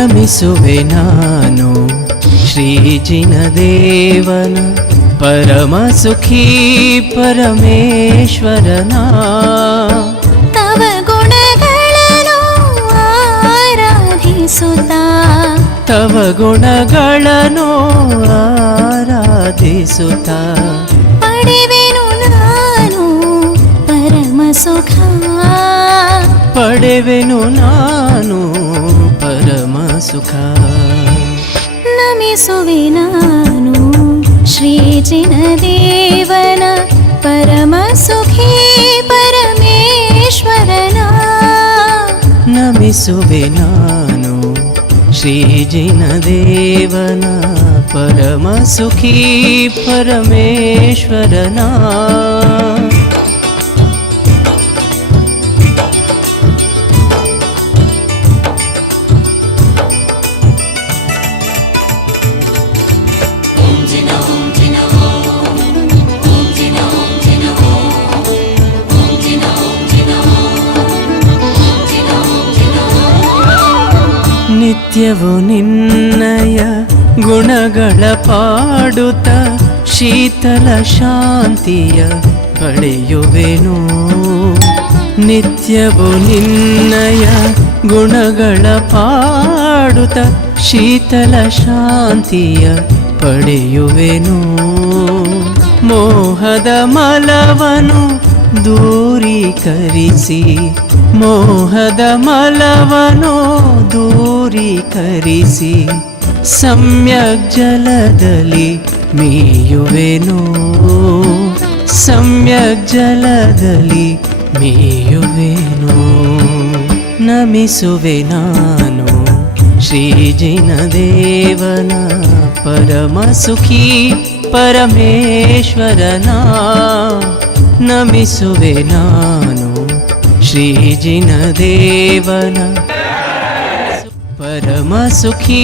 ನಮಿಸುವೆ ನಾನು ಶ್ರೀಜಿನ ದೇವನ ಪರಮ ಸುಖಿ ಪರಮೇಶ್ವರನ. ತವ ಗುಣಗಳನ್ನು ಆರಾಧಿಸುತ್ತಾ ತವ ಗುಣಗಳನ್ನು ಆರಾಧಿಸುತ್ತಾ ಪಡೆವೆನು ನಾನು ಪರಮ ಸುಖ. ಪಡೆವೆನು ನಾನು ಪರಮ ಸುಖ. ನಮಿಸುವೆ ನಾನು ಶ್ರೀಜಿನ ದೇವನ ಪರಮ ಸುಖಿ ಪರಮೇಶ್ವರನ. ನಮಿಸುವೆ ನಾನು ಶ್ರೀಜಿನ ದೇವನ ಪರಮ ಸುಖಿ ಪರಮೇಶ್ವರನ. ನಿತ್ಯವು ನಿನ್ನಯ ಗುಣಗಳ ಪಾಡುತ್ತ ಶೀತಲ ಶಾಂತಿಯ ಪಡೆಯುವೆನು. ನಿತ್ಯವು ನಿನ್ನಯ ಗುಣಗಳ ಪಾಡುತ್ತ ಶೀತಲ ಶಾಂತಿಯ ಪಡೆಯುವೆನು. ಮೋಹದ ಮಲವನು ದೂರೀಕರಿಸಿ ಮೋಹದ ಮಲವನು ದೂರೀಕರಿಸಿ ಸಮ್ಯಕ್ ಜಲದಲ್ಲಿ ಮೀಯುವೆನು. ಸಮ್ಯಕ್ ಜಲದಲ್ಲಿ ಮೀಯುವೆನು. ನಮಿಸುವೆ ನಾನು ಶ್ರೀಜಿನ ದೇವನ ಪರಮ ಸುಖಿ ಪರಮೇಶ್ವರನ. ನಮಿಸುವೆ ನಾನು ಶ್ರೀಜಿನ ದೇವನ ಪರಮ ಸುಖಿ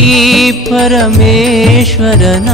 ಪರಮೇಶ್ವರನ.